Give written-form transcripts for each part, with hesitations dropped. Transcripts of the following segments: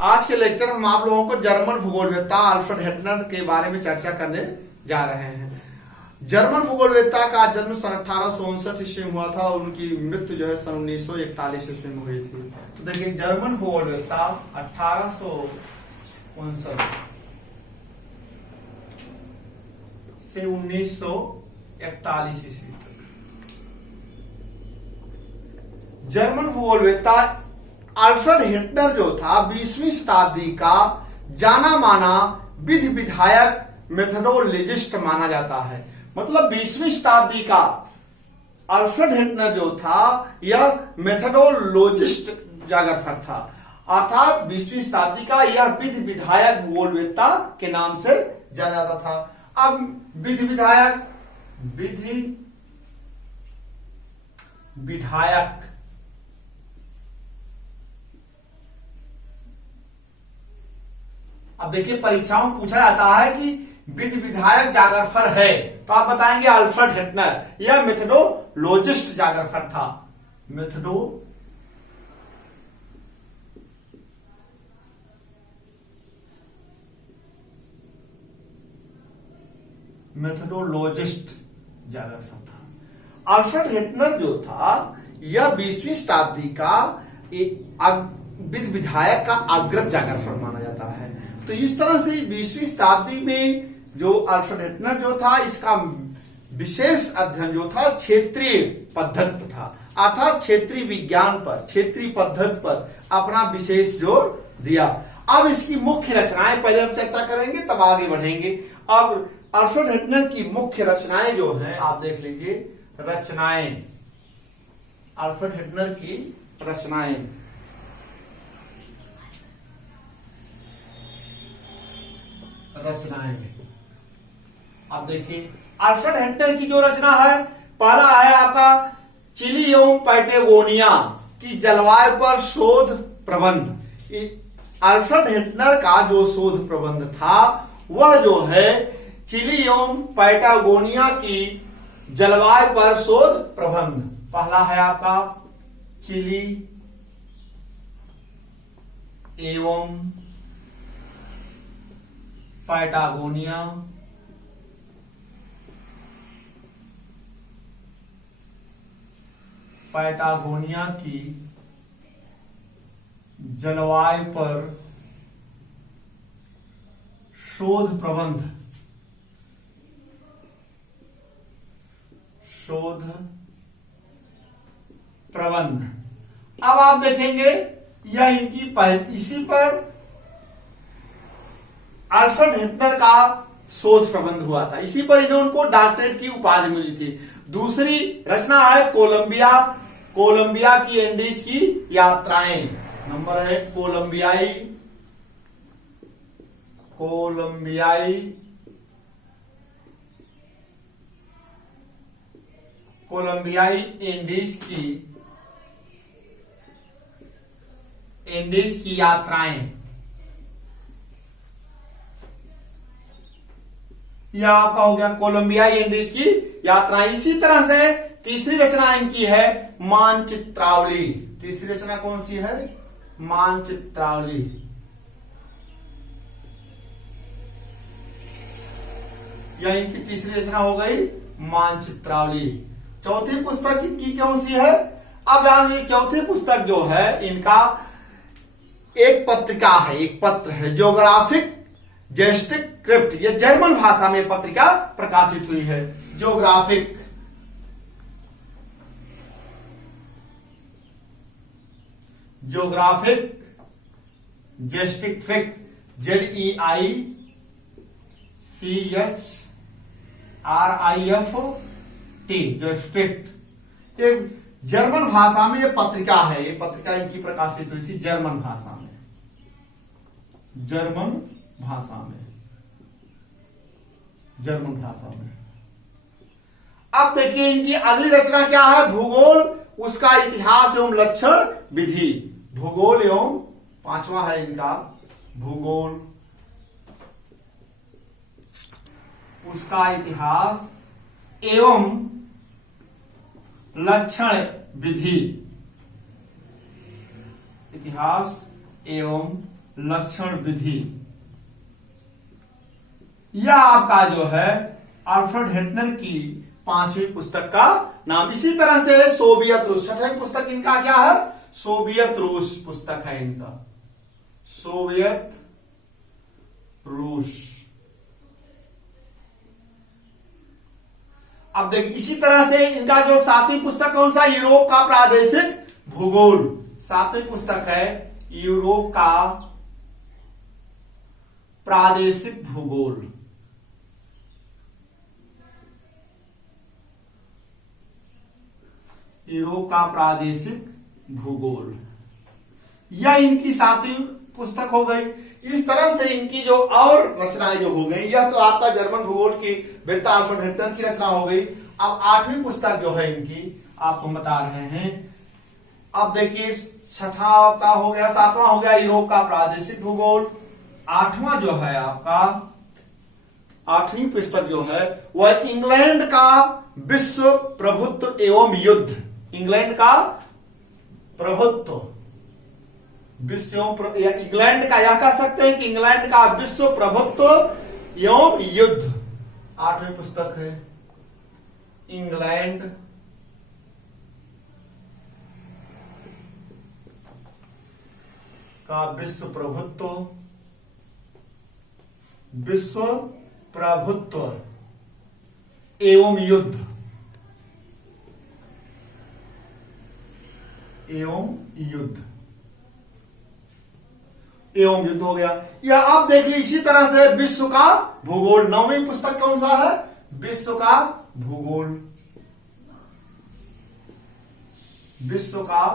आज के लेक्चर हम आप लोगों को जर्मन भूगोलवेत्ता अल्फ्रेड हेटनर के बारे में चर्चा करने जा रहे हैं। जर्मन भूगोलवेत्ता का जन्म सन 1859 ईस्वी में हुआ था और उनकी मृत्यु जो है सन 1941 ईस्वी में हुई थी। तो देखिए जर्मन भूगोलवेत्ता 1859 से 1941 ईस्वी तक। जर्मन भूगोलवेत्ता अल्फ्रेड हेटनर जो था 20वीं शताब्दी का जाना माना विधि विधायक मेथडोलॉजिस्ट माना जाता है। मतलब 20वीं शताब्दी का अल्फ्रेड हेटनर जो था यह मेथडोलॉजिस्ट जागरफर था, अर्थात 20वीं शताब्दी का यह विधि विधायक भूगोलवेत्ता के नाम से जाना जाता था। अब विधि विधायक अब देखिए परीक्षाओं में पूछा जाता है कि विधि विधायक जागरफर है तो आप बताएंगे अल्फ्रेड हेटनर। यह मेथडोलॉजिस्ट जागरफर था। मेथडोलॉजिस्ट जागरफर था। अल्फ्रेड हेटनर जो था यह 20वीं शताब्दी का विधि विधायक का अग्रज जागरफर माना जाता है। तो इस तरह से 20वीं शताब्दी में जो अल्फ्रेड हेटनर जो था इसका विशेष अध्ययन जो था क्षेत्रीय पद्धति पर था, अर्थात क्षेत्रीय विज्ञान पर, क्षेत्रीय पद्धति पर अपना विशेष जोर दिया। अब इसकी मुख्य रचनाएं पहले हम चर्चा करेंगे तब आगे बढ़ेंगे। अब अल्फ्रेड हेटनर की मुख्य रचनाएं जो हैं आप देख लीजिए। रचनाएं, अल्फ्रेड हेटनर की रचनाएं। अब देखिए अल्फ्रेड हेटनर की जो रचना है, पहला है आपका चिली एवं पैटागोनिया की जलवायु पर शोध प्रबंध। अल्फ्रेड हेटनर का जो शोध प्रबंध था वह जो है चिली एवं पैटागोनिया की जलवायु पर शोध प्रबंध। पहला है आपका चिली एवं पैटागोनिया की जलवायु पर शोध प्रबंध। अब आप देखेंगे यह इनकी इसी पर अल्फ्रेड हेटनर का शोध प्रबंध हुआ था, इसी पर इन्हें उनको डॉक्टरेट की उपाधि मिली थी। दूसरी रचना है कोलंबिया की इंडीज की यात्राएं। नंबर है कोलंबियाई इंडीज की यात्राएं। यह आपका हो गया कोलंबियाई इंडीज की यात्रा। इसी तरह से तीसरी रचना इनकी है मानचित्रावली। तीसरी रचना कौन सी है? मानचित्रावली। यह इनकी तीसरी रचना हो गई मानचित्रावली। चौथी पुस्तक इनकी कौन सी है? अब जान लीजिए चौथी पुस्तक जो है इनका एक पत्रिका है, एक पत्र है, ज्योग्राफिक जेस्टिक्रिप्ट। ये जर्मन भाषा में पत्रिका प्रकाशित हुई है। Geographic Zeitschrift ZEICHRIFT Zeitschrift. ये जर्मन भाषा में ये पत्रिका है। ये पत्रिका इनकी प्रकाशित हुई थी जर्मन भाषा में। अब देखिए इनकी अगली रचना क्या है? भूगोल, उसका इतिहास एवं लक्षण विधि। भूगोल एवं पांचवा है इनका भूगोल, उसका इतिहास एवं लक्षण विधि। इतिहास एवं लक्षण विधि, यह आपका जो है अल्फ्रेड हेटनर की 5वीं पुस्तक का नाम। इसी तरह से सोवियत रूस, 6वीं पुस्तक इनका क्या है, सोवियत रूस पुस्तक है इनका, सोवियत रूस। अब देखिए इसी तरह से इनका जो 7वीं पुस्तक कौन सा, यूरोप का प्रादेशिक भूगोल, 7वीं पुस्तक है यूरोप का प्रादेशिक भूगोल। यूरोप का प्रादेशिक भूगोल, यह इनकी 7वीं पुस्तक हो गई। इस तरह से इनकी जो और रचनाएं जो हो गई, यह तो आपका जर्मन भूगोल की वेत्ता अल्फ्रेड हेटनर की रचना हो गई। अब 8वीं पुस्तक जो है इनकी आपको बता रहे हैं। अब देखिए 6वां का हो गया, 7वां हो गया यूरोप का प्रादेशिक भूगोल। 8वां जो है आपका, 8वीं पुस्तक जो है वह इंग्लैंड का विश्व प्रभुत्व एवं युद्ध, इंग्लैंड का प्रभुत्व विश्व या इंग्लैंड का, यह कह सकते हैं कि इंग्लैंड का विश्व प्रभुत्व एवं युद्ध, 8वीं पुस्तक है इंग्लैंड का विश्व प्रभुत्व एवं युद्ध, एवं युद्ध हो गया। या आप देख लीजिए इसी तरह से विश्व का भूगोल, 9वीं पुस्तक कौन सा है, विश्व का भूगोल, विश्व का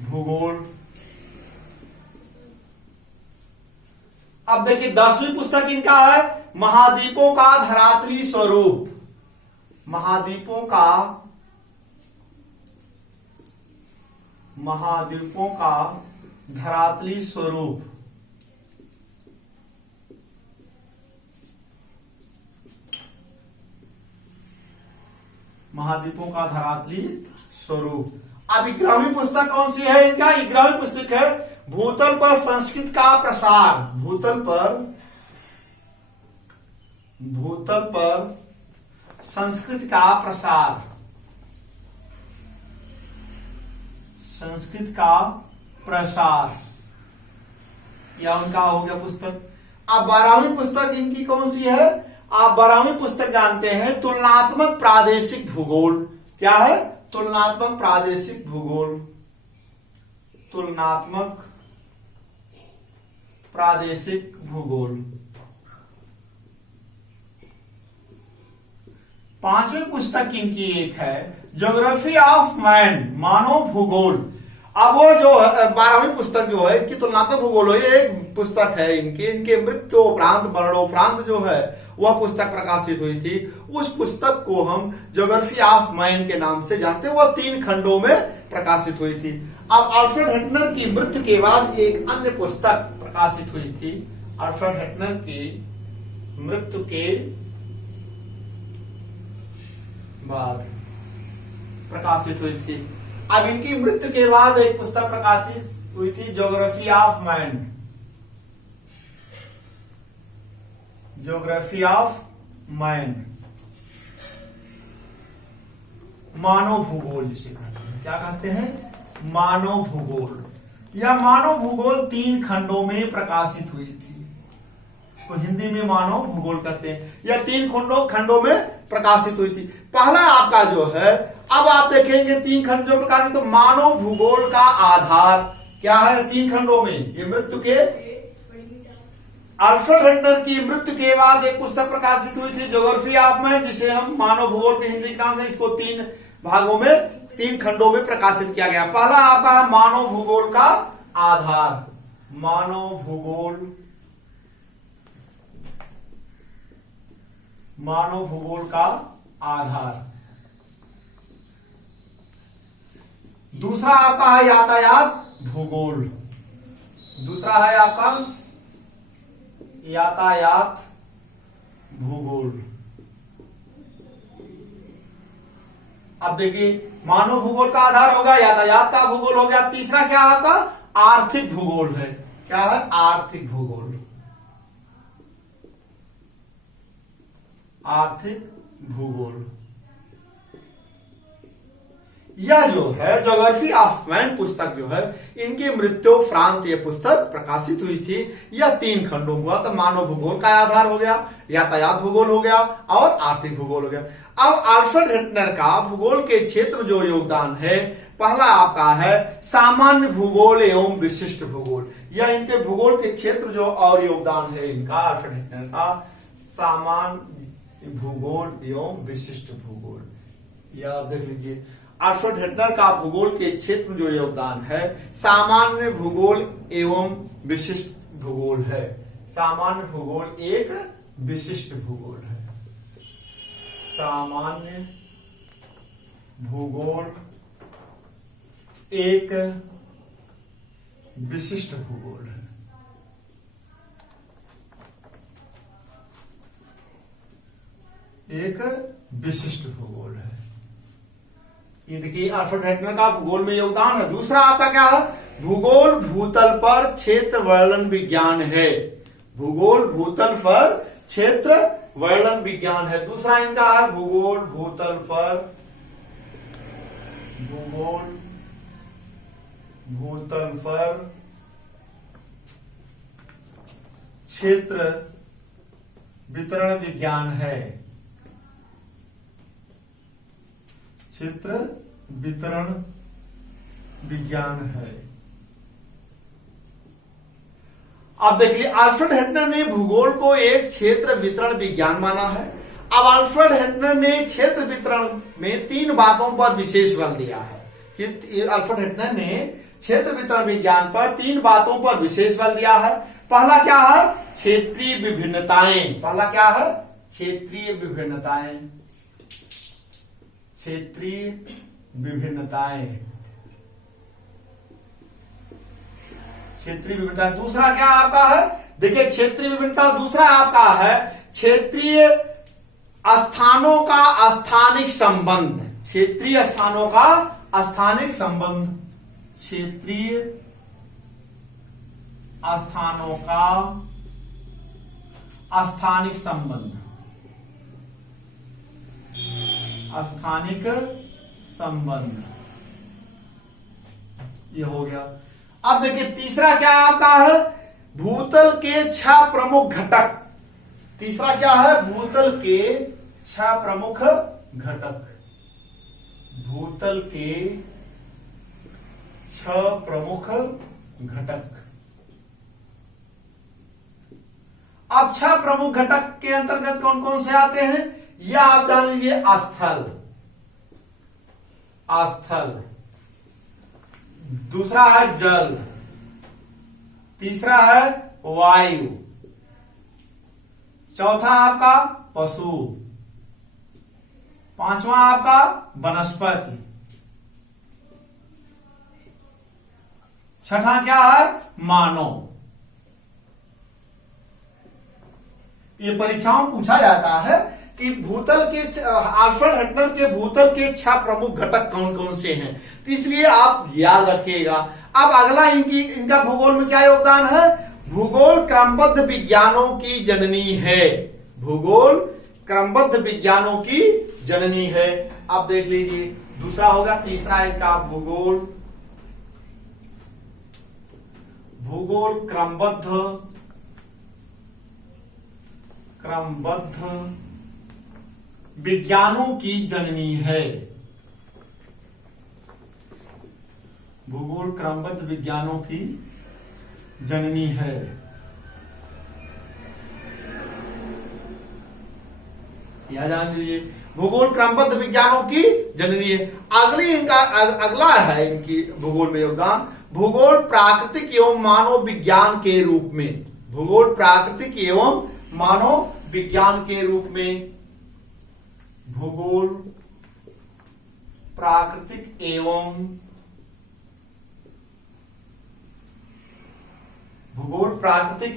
भूगोल। अब देखिए 10वीं पुस्तक इनका है महाद्वीपों का धरातली स्वरूप, महाद्वीपों का धरातली स्वरूप। महाद्वीपों का धरातली स्वरूप। अब 11वीं पुस्तक कौन सी है इनका, 11वीं पुस्तक है भूतल पर संस्कृत का प्रसार, भूतल पर संस्कृत का प्रसार, संस्कृत का प्रसार, या उनका हो गया पुस्तक। अब 12वीं पुस्तक इनकी कौन सी है, आप 12वीं पुस्तक जानते हैं तुलनात्मक प्रादेशिक भूगोल। क्या है, तुलनात्मक प्रादेशिक भूगोल, तुलनात्मक प्रादेशिक भूगोल। 5वीं पुस्तक इनकी एक है ज्योग्राफी ऑफ मैन, मानव भूगोल। अब वो जो 12वीं पुस्तक जो है इनकी तुलनात्मक भूगोल है, ये एक पुस्तक है इनके मृत्यु उपरांत मरणोपरांत जो है वह पुस्तक प्रकाशित हुई थी। उस पुस्तक को हम ज्योग्राफी ऑफ मैन के नाम से जानते हैं, वह 3 खंडों में प्रकाशित हुई थी। अब अल्फ्रेड हेटनर की मृत्यु के बाद एक अन्य पुस्तक प्रकाशित हुई थी, अल्फ्रेड हेटनर की मृत्यु के बाद प्रकाशित हुई थी। अब इनकी मृत्यु के बाद एक पुस्तक प्रकाशित हुई थी geography of man, geography of man, मानव भूगोल जिसे कहते हैं। क्या कहते हैं, मानव भूगोल। यह मानव भूगोल 3 खंडों में प्रकाशित हुई थी, इसको हिंदी में मानव भूगोल कहते हैं। यह 3 खंडों में प्रकाशित हुई थी। पहला आपका जो है, अब आप देखेंगे 3 खंड जो प्रकाशित, तो मानव भूगोल का आधार क्या है 3 खंडों में। ये मृत्यु के अल्फ्रेड हेटनर की मृत्यु के बाद एक पुस्तक प्रकाशित हुई थी ज्योग्राफी ऑफ मैन, जिसे हम मानव भूगोल के हिंदी के नाम से, इसको 3 भागों में 3 खंडों में प्रकाशित किया गया। पहला आपका है मानव भूगोल का आधार, मानव भूगोल का आधार। दूसरा आपका है यातायात भूगोल, दूसरा है आपका यातायात भूगोल। अब देखिए मानव भूगोल का आधार होगा, यातायात का भूगोल हो गया। तीसरा क्या आपका आर्थिक भूगोल है। क्या है? आर्थिक भूगोल। आर्थिक भूगोल यह जो है ज्योग्राफी ऑफ मैन पुस्तक जो है, इनकी मृत्युपरांत ये पुस्तक प्रकाशित हुई थी। यह 3 खंडों हुआ तो मानव भूगोल का आधार हो गया, यातायात भूगोल हो गया और आर्थिक भूगोल हो गया। अब अल्फ्रेड हेटनर का भूगोल के क्षेत्र जो योगदान है, पहला आपका है सामान्य भूगोल एवं विशिष्ट भूगोल। यह इनके भूगोल के क्षेत्र जो और योगदान है इनका अल्फ्रेड हेटनर का, सामान्य भूगोल एवं विशिष्ट भूगोल। यह देख लीजिए, अल्फ्रेड हेटनर का भूगोल के क्षेत्र में जो योगदान है, सामान्य भूगोल एवं विशिष्ट भूगोल है। सामान्य भूगोल एक विशिष्ट भूगोल है। सामान्य भूगोल एक विशिष्ट भूगोल है। एक विशिष्ट भूगोल है। ये देखिए अल्फ्रेड हेटनर का भूगोल में योगदान है। दूसरा आपका क्या है? भूगोल भूतल पर क्षेत्र वर्णन विज्ञान है। भूगोल भूतल पर क्षेत्र वर्णन विज्ञान है। दूसरा इनका है भूगोल भूतल पर, भूगोल भूतल पर क्षेत्र वितरण विज्ञान है। क्षेत्र वितरण विज्ञान है। अब देखिए, अल्फ्रेड हेटनर ने भूगोल को एक क्षेत्र वितरण विज्ञान माना है। अब अल्फ्रेड हेटनर ने क्षेत्र वितरण में 3 बातों पर विशेष बल दिया है कि अल्फ्रेड हेटनर ने क्षेत्र वितरण विज्ञान पर 3 बातों पर विशेष बल दिया है। पहला क्या है? क्षेत्रीय विभिन्नताएं। पहला क्या है? क्षेत्रीय विभिन्नताएं। क्षेत्रीय विभिन्नताएं, क्षेत्रीय विभिन्नता। दूसरा क्या आपका है? देखिए क्षेत्रीय विभिन्नता। दूसरा आपका है क्षेत्रीय स्थानों का स्थानिक संबंध। क्षेत्रीय स्थानों का स्थानिक संबंध। क्षेत्रीय स्थानों का स्थानिक संबंध। स्थानिक संबंध, ये हो गया। अब देखिए तीसरा क्या आपका है? भूतल के 6 प्रमुख घटक। तीसरा क्या है? भूतल के 6 प्रमुख घटक। भूतल के 6 प्रमुख घटक। अब 6 प्रमुख घटक के अंतर्गत कौन कौन से आते हैं? यह आप जान लीजिए। स्थल, स्थल। दूसरा है जल। तीसरा है वायु। चौथा आपका पशु। पांचवा आपका वनस्पति। छठा क्या है? मानव। ये परीक्षाओं में पूछा जाता है कि भूतल के अल्फ्रेड हेटनर के भूतल के 6 प्रमुख घटक कौन कौन से हैं, तो इसलिए आप याद रखिएगा। अब अगला इनका भूगोल में क्या योगदान है? भूगोल क्रमबद्ध विज्ञानों की जननी है। भूगोल क्रमबद्ध विज्ञानों की जननी है। आप देख लीजिए, दूसरा होगा। तीसरा इनका भूगोल, भूगोल क्रमबद्ध विज्ञानों की जननी है। भूगोल क्रमबद्ध विज्ञानों की जननी है। यह जान लीजिए, भूगोल क्रमबद्ध विज्ञानों की जननी है। अगला है इनकी भूगोल में योगदान, भूगोल प्राकृतिक एवं मानव विज्ञान के रूप में। भूगोल प्राकृतिक एवं मानव विज्ञान के रूप में। भूगोल प्राकृतिक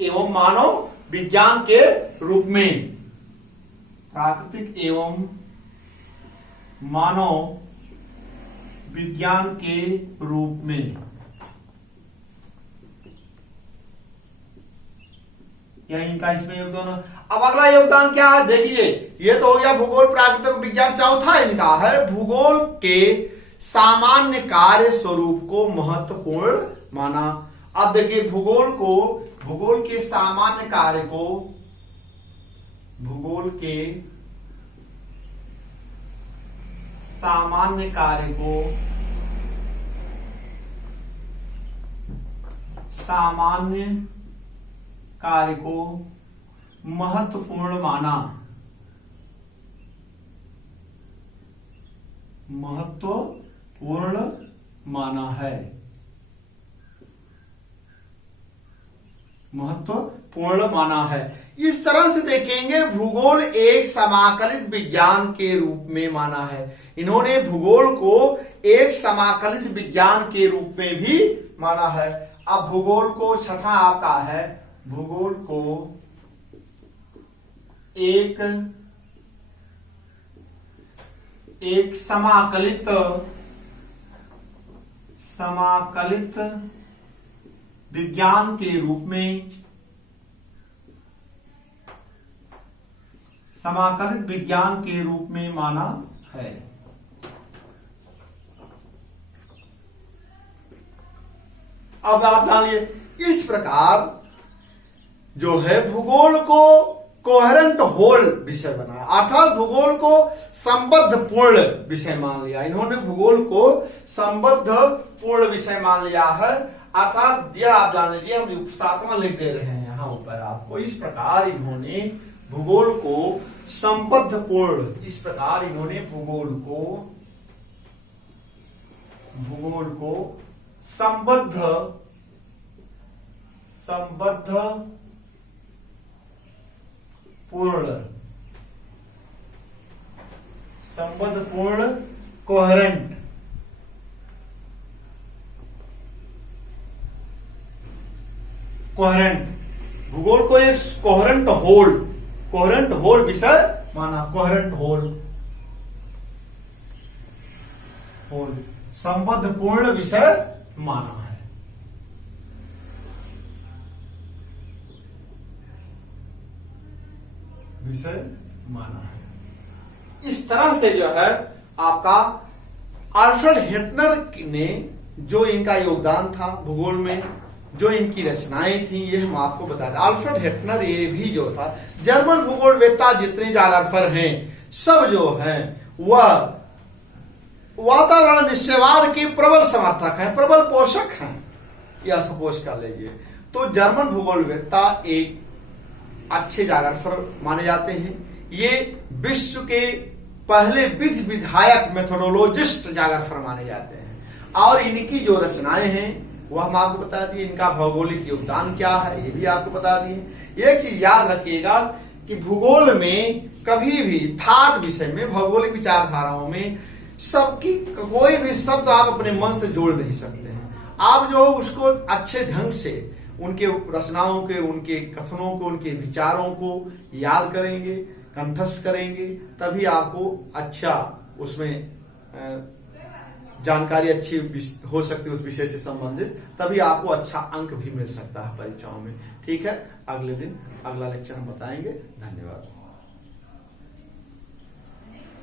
एवं मानव विज्ञान के रूप में। प्राकृतिक एवं मानव विज्ञान के रूप में। या इनका इसमें योगदान। अब अगला योगदान क्या है देखिए, ये तो हो गया भूगोल प्राकृतिक विज्ञान। चौथा इनका है भूगोल के सामान्य कार्य स्वरूप को महत्वपूर्ण माना। अब देखिए भूगोल के सामान्य कार्य को, भूगोल के सामान्य कार्य को, सामान्य कार्य को महत्वपूर्ण माना, महत्वपूर्ण माना है, महत्वपूर्ण माना है। इस तरह से देखेंगे भूगोल एक समाकलित विज्ञान के रूप में माना है। इन्होंने भूगोल को एक समाकलित विज्ञान के रूप में भी माना है। अब भूगोल को छठा आपका है, भूगोल को एक समाकलित विज्ञान के रूप में, समाकलित विज्ञान के रूप में माना है। अब आप जानिए, इस प्रकार जो है भूगोल को कोहेरेंट होल विषय बनाया, अर्थात भूगोल को संबद्ध पूर्ण विषय मान लिया। इन्होंने भूगोल को संबद्ध पूर्ण विषय मान लिया है, अर्थात यह आप जान लीजिए, हम 7वां लिख दे रहे हैं यहां ऊपर आपको। इस प्रकार इन्होंने भूगोल को संबद्ध पूर्ण, इस प्रकार इन्होंने भूगोल को संबद्ध पूर्ण कोहेरेंट, भूगोल को एक कोहेरेंट होल विषय माना, कोहेरेंट होल संबद्ध पूर्ण विषय माना है। विषय माना है। इस तरह से जो है आपका अल्फ्रेड हेटनर ने जो इनका योगदान था भूगोल में, जो इनकी रचनाएं थी, ये हम आपको बता दें। अल्फ्रेड हेटनर ये भी जो था, जर्मन भूगोलवेत्ता जितने जागरफर हैं सब जो हैं वह वातावरण निश्चयवाद के प्रबल समर्थक हैं, प्रबल पोषक हैं, यह सपोज कर लीजिए। तो जर्मन भूगोलवेत्ता एक अच्छे जागरफर माने जाते हैं। ये विश्व के पहले विधि विधायक मेथोडोलॉजिस्ट जागरफर माने जाते हैं। और इनकी जो रचनाएं हैं वह हम आपको बता दिए। इनका भौगोलिक योगदान क्या है ये भी आपको बता दिए। एक चीज याद रखिएगा कि भूगोल में कभी भी थॉट विषय में, भौगोलिक विचारधाराओं में सबकी कोई भी शब्द आप अपने मन से जोड़ नहीं सकते हैं। आप जो उसको अच्छे ढंग से उनके रचनाओं के, उनके कथनों को, उनके विचारों को याद करेंगे, कंठस्थ करेंगे, तभी आपको अच्छा उसमें जानकारी अच्छी हो सकती है उस विषय से संबंधित, तभी आपको अच्छा अंक भी मिल सकता है परीक्षाओं में। ठीक है, अगले दिन अगला लेक्चर हम बताएंगे। धन्यवाद।